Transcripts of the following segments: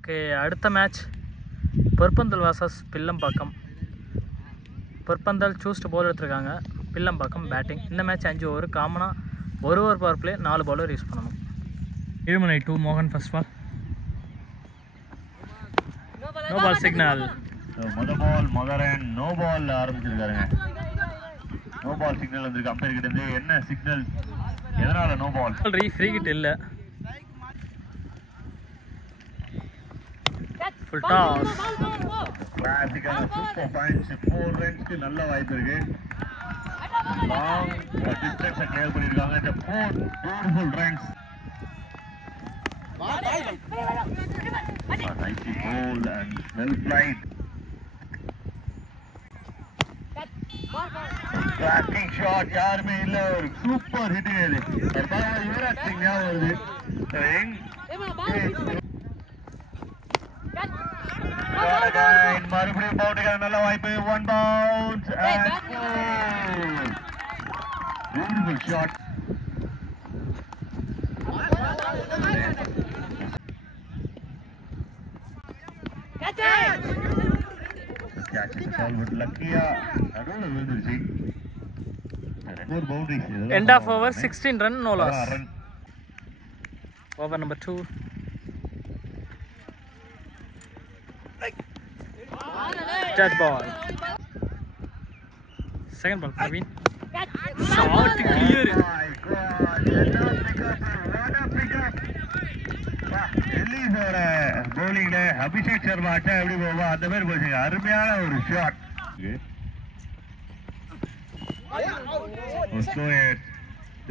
Okay, அடுத்த match Porpandal vs Pillambakkam. Porpandal chose bowl எடுத்துருக்காங்க, Pillambakkam batting. இந்த மேட்ச் 5 ஓவர். காமனாக ஒரு over power play 4 bowler use பண்ணணும். இழுமலை 2 மோகன் first ball. No ball signal. முத பால் மகரன் நோ பால் ஆரம்பிச்சிருக்காருங்க. நோ பால் சிக்னல் வந்திருக்கு அம்பையர் கிட்ட இருந்து. என்ன சிக்னல், எதனால நோ பால்? ஃப்ரீ கிட் இல்லை. Full toss. கிளாசிக்கான சூப்பர் பாயிண்ட்ஸ். 4 ரன்ஸ்க்கு நல்ல வாய்ப்பு இருக்கு. லாங் டிஸ்டன்ஸை கிளியர் பண்ணியிருக்காங்க. இந்த 4 beautiful runs. nicely bowled and well played. Cracking shot, யாருமே இல்ல. ஒரு சூப்பர் ஹிட்டிங் இது. யுவராஜ் சிங் ஞாபகம் வருது. மறுபடியும் பவுண்டுக்கான நல்ல வாய்ப்பு. 1 bounce and beautiful shot. Catch the ball with luckiya நடுவுல விழுந்துருச்சு. 4 boundaries. End of over 16 run, no loss. Over number 2. Dead ball. Second ball, Praveen. Shot clear. Oh my God! What a pickup! எல்லிஸோட bowlingல Abhishek Sharma அட்டா எப்படி போவா அந்த மாதிரி போச்சுங்க. அருமையான ஒரு shot.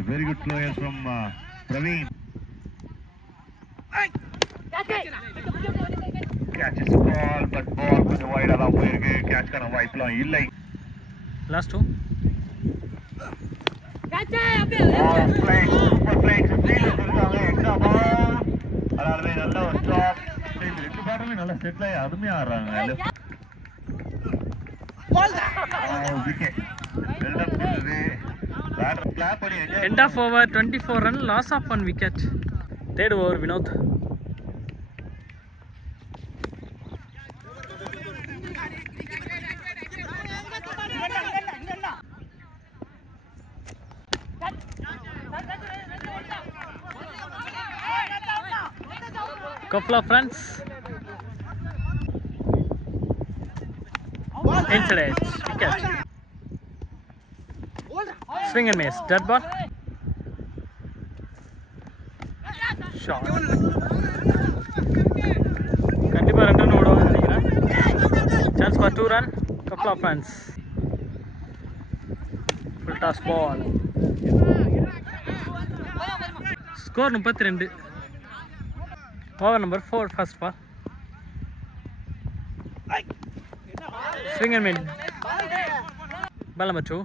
Very good slow from Praveen. Catches the ball, but ball கொஞ்சம் wide ஆ போயிருக்கு. Catch கான வாய்ப்புலாம் இல்லை. Last 2. Super play. Extra ball. அதனாலவே நல்ல ஒரு ஸ்டாப். ரெண்டு பேருமே நல்ல செட்டில் ஆகி அருமையா ஆடுறாங்க. End of over 24 run, loss of 1 wicket. Third over, Vinod. Couple of runs. Inside edge, wicket. Swing and miss, dead ball. Shot. கண்டிப்பா 2 ரன் ஓடுவாங்க நினைக்கிறேன். Chance for 2 run. Couple of runs. Full toss ball. Score 32. Over number 4, first ball. Swing and miss. Ball number 2.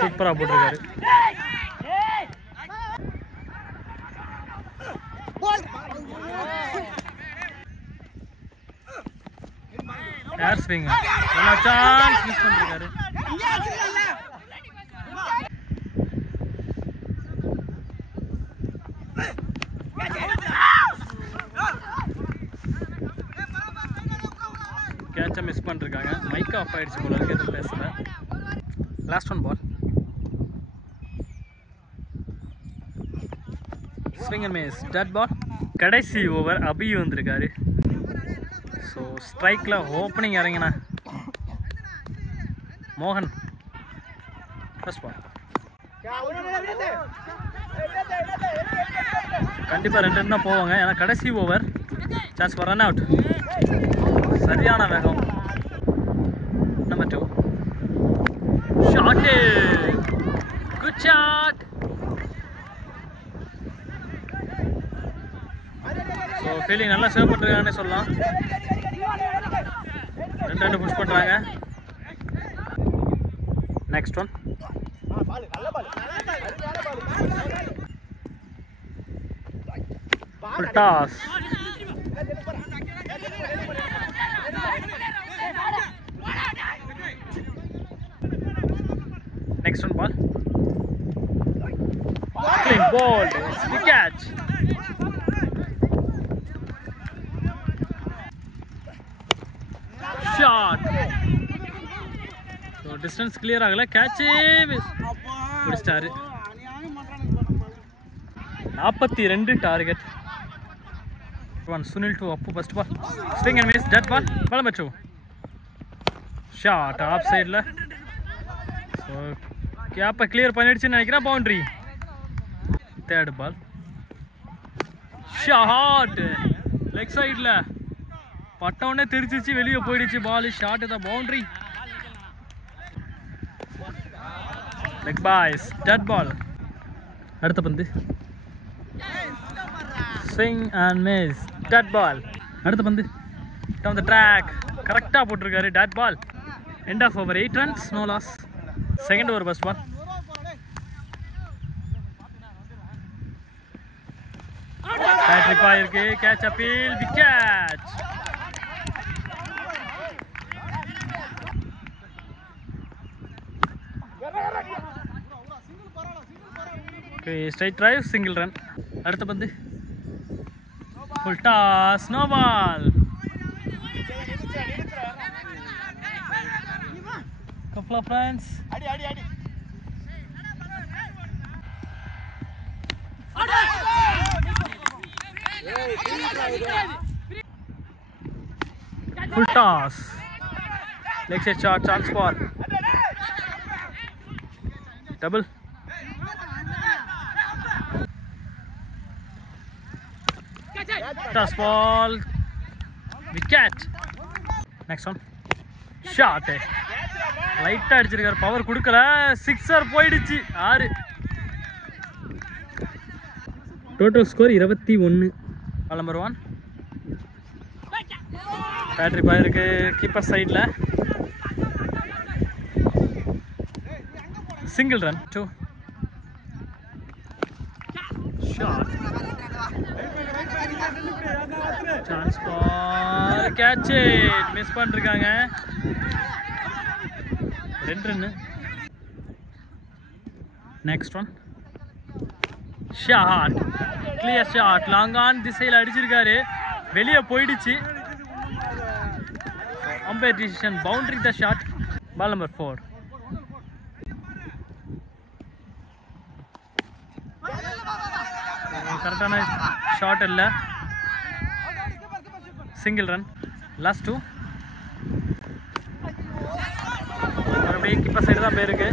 Super ah போட்டுருக்காரு. Air swing. என்ன chance miss பண்ணிருக்காரு. கேட்சை miss பண்ணிருக்காங்க. Mic off ஆயிடுச்சு போல இருக்கு, எதுவும் பேசல. Last 1 ball. Swing and miss, dead ball. கடைசி ஓவர் அபி வந்திருக்காரு. ஸோ ஸ்ட்ரைக்கில் ஓப்பனிங் இறங்கினா மோகன் ஃபர்ஸ்ட் பால். கண்டிப்பாக 2 ரன் தான் போவாங்க, ஏன்னா கடைசி over. Chance for run out. சரியான வேகம். Number 2 shot. Good shot. So feeling நல்லா சேவ் பண்ணுறாங்கன்னு சொல்லலாம். 2 ரன் புஷ் பண்ணுறாங்க. Next one. Full toss. Next one ball. Clean ball. It's the catch. Shot. So distance clear ஆகலை, கேட்சே பிடிச்சிட்டாரு. 42 target. Sunil to Appu first ball, swing and miss, dead ball, பலம் பெற்று shot off சைடில். ஸோ கேப்பை கிளியர் பண்ணிடுச்சுன்னு நினைக்கிறேன். பவுண்ட்ரி. தேர்ட் பால் shot leg சைடில் பட்டவுடனே தெரிச்சிச்சு, வெளியே போயிடுச்சு பால். ஷாட் தான் boundary. Leg byes, dead ball. அடுத்த பந்து swing and miss, dead ball. அடுத்த பந்து டவுன் த ட்ராக், கரெக்டாக போட்டிருக்காரு, dead ball. End of over, 8 runs, no loss. Second over first ball. பேட்ரிக் ஆயிருக்கு, catch appeal, wicket. Straight drive, single run. அடுத்த பந்து full toss, no ball. couple of runs. Full toss, leg side shot, chance for double. Toss ball, wicket. Next one, shot. லைட்டாக அடிச்சிருக்காரு, power கொடுக்கல, sixer போயிடுச்சு. 6. Total score 21. Ball number 1. பேட்டரி பாயிருக்கு keeper சைடில், single run. 2 shot, chance ball, catch, miss பண்ணிருக்காங்க. 2 run. Next one shot, clear shot, long on திசையில் அடிச்சிருக்காரு, வெளியே போயிடுச்சு. Umpire decision, boundary the shot. Ball number 4. கரெக்டான ஷாட் இல்லை, சிங்கிள் ரன். லாஸ்ட் 2. மறுபடியும் கீப்பர் சைடு தான் போயிருக்கு.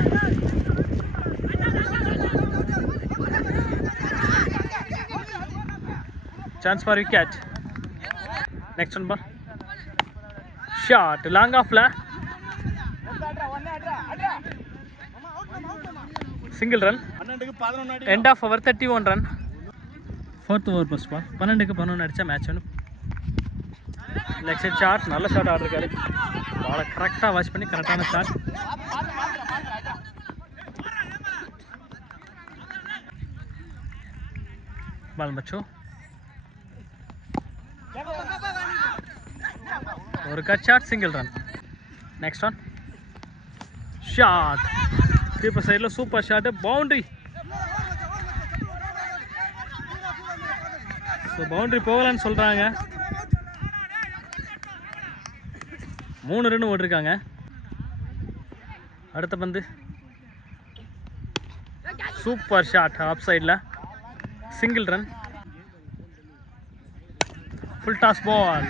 Chance for wicket. Next one ball shot, long ஆஃப்ல, single run. End of over, 31 run. Fourth over first ball. 12க்கு 11 அடித்தா match ஒன்று. Leg side shot, நல்ல ஷாட் ஆடிருக்காரு, பாலை கரெக்டாக வாட்ச் பண்ணி கரெக்டான ஷாட். பால் பச்சு, ஒரு cut shot, single run. Next one shot, keeper சைடில் super shot, boundary. So boundary போகலன்னு சொல்கிறாங்க. 3 ரன் ஓட்டிருக்காங்க. அடுத்த பந்து சூப்பர் ஷாட், ஆஃப் சைடில், single run. Full toss ball,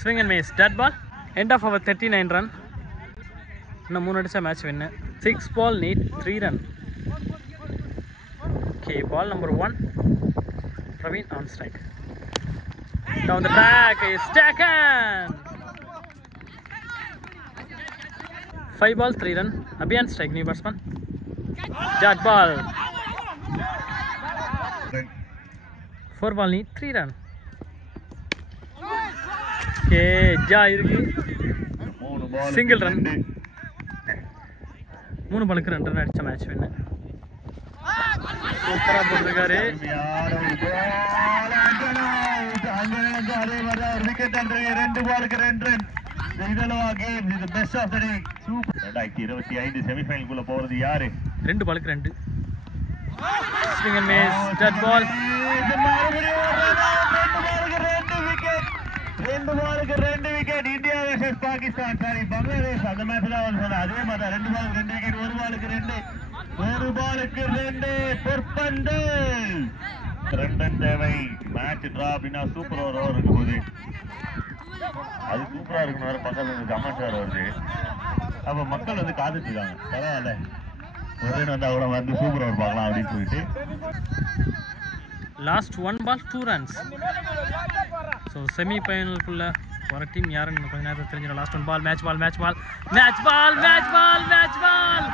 swing and miss, dead ball. End of over, 39 run. இன்னும் 3 அடிச்சா match win. 6 ball need 3 run. Okay, ball number 1, Praveen on strike. Down the track is taken. 5 balls 3 run. Abhiyan strike, new batsman. That ball. 4 ball need 3 run. Okay, ja irukku. Single run. 3 ball ku 2 run adicha match win. சூப்பரா போட்டுருக்காரு. Wicket 2 பாலுக்கு 2 run. இதெல்லாம் game இது best of the day. Super. 2025 செமிஃபைனலுக்குள்ள போறது யாரு? 2 பாலுக்கு 2. Swing and miss. Dead ball. ரெண்டு பாலுக்கு 2 wicket. India versus Pakistan, sorry Bangladesh அந்த மேட்ச் தான் வந்து சொன்ன அதே மாதிரி 2 பாலுக்கு 2 விக்கெட், 1 பாலுக்கு 2, 1 பாலுக்கு 2 பொற்பந்தல். 2 தேவை. மேட்ச் டிரா அப்படின்னா சூப்பர் ஓவர் இருக்கும் போது அது சூப்பரா இருக்கணும். வேற பக்கத்துல இருந்து கமெண்ட் வேற வருது. அப்ப மக்கள் வந்து காத்துட்டு இருக்காங்க. பரவாயில்ல, ஒரு வந்தா கூட வந்து சூப்பர் ஓவர் பார்க்கலாம் அப்படின்னு சொல்லிட்டு. Last 1 ball 2 runs. So semi ஃபைனலுக்குள்ள ஒரு டீம் யாருன்னு கொஞ்சம் நேரத்தில் தெரிஞ்சிடும். Last 1 ball, match ball, match ball, match ball, match ball, match ball.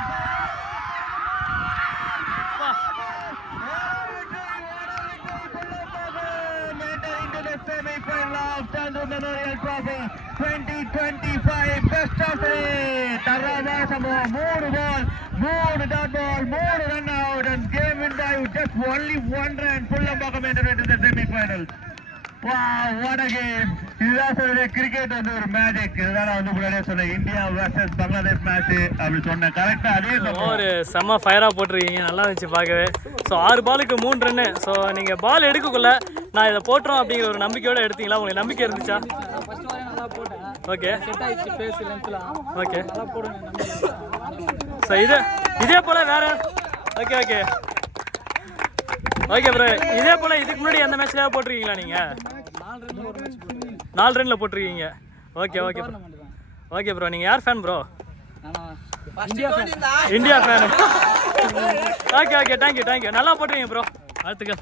Semi-final of Chandru Memorial Trophy 2025 best of 3. Tarabasamo 3 ball, 3 dot ball, 3 run out and game win by just only 1 run. Pullambakam entered into the semi-final. Wow, what a game. இதுதான் சொல்ற cricket வந்து ஒரு magic. இதனால வந்து கூட சொன்ன India versus Bangladesh match அப்படி சொன்ன கரெக்டா அதே ஒரு செம்ம ஃபயராக போட்டிருக்கீங்க. நல்லா இருந்துச்சு பார்க்கவே. ஸோ 6 பாலுக்கு 3 ரன்னு. ஸோ நீங்கள் பால் எடுக்கக்குள்ள நான் இதை போட்டுறோம் அப்படிங்கிற ஒரு நம்பிக்கையோடு எடுத்தீங்களா? உங்களுக்கு நம்பிக்கை இருந்துச்சா? Okay okay. ஸோ இதே போல் வேறு ஓகே ஓகே ஓகே ப்ரோ. இதே போல் இதுக்கு முன்னாடி எந்த மேட்ச்லேயே போட்டிருக்கீங்களா நீங்கள்? 4 ரன்னில் போட்டிருக்கீங்க. Okay okay bro. Okay bro. நீங்கள் யார் fan bro? India fan. Okay okay. Thank you thank you. நல்லா போட்டிருக்கீங்க ப்ரோ. வாழ்த்துக்கள்.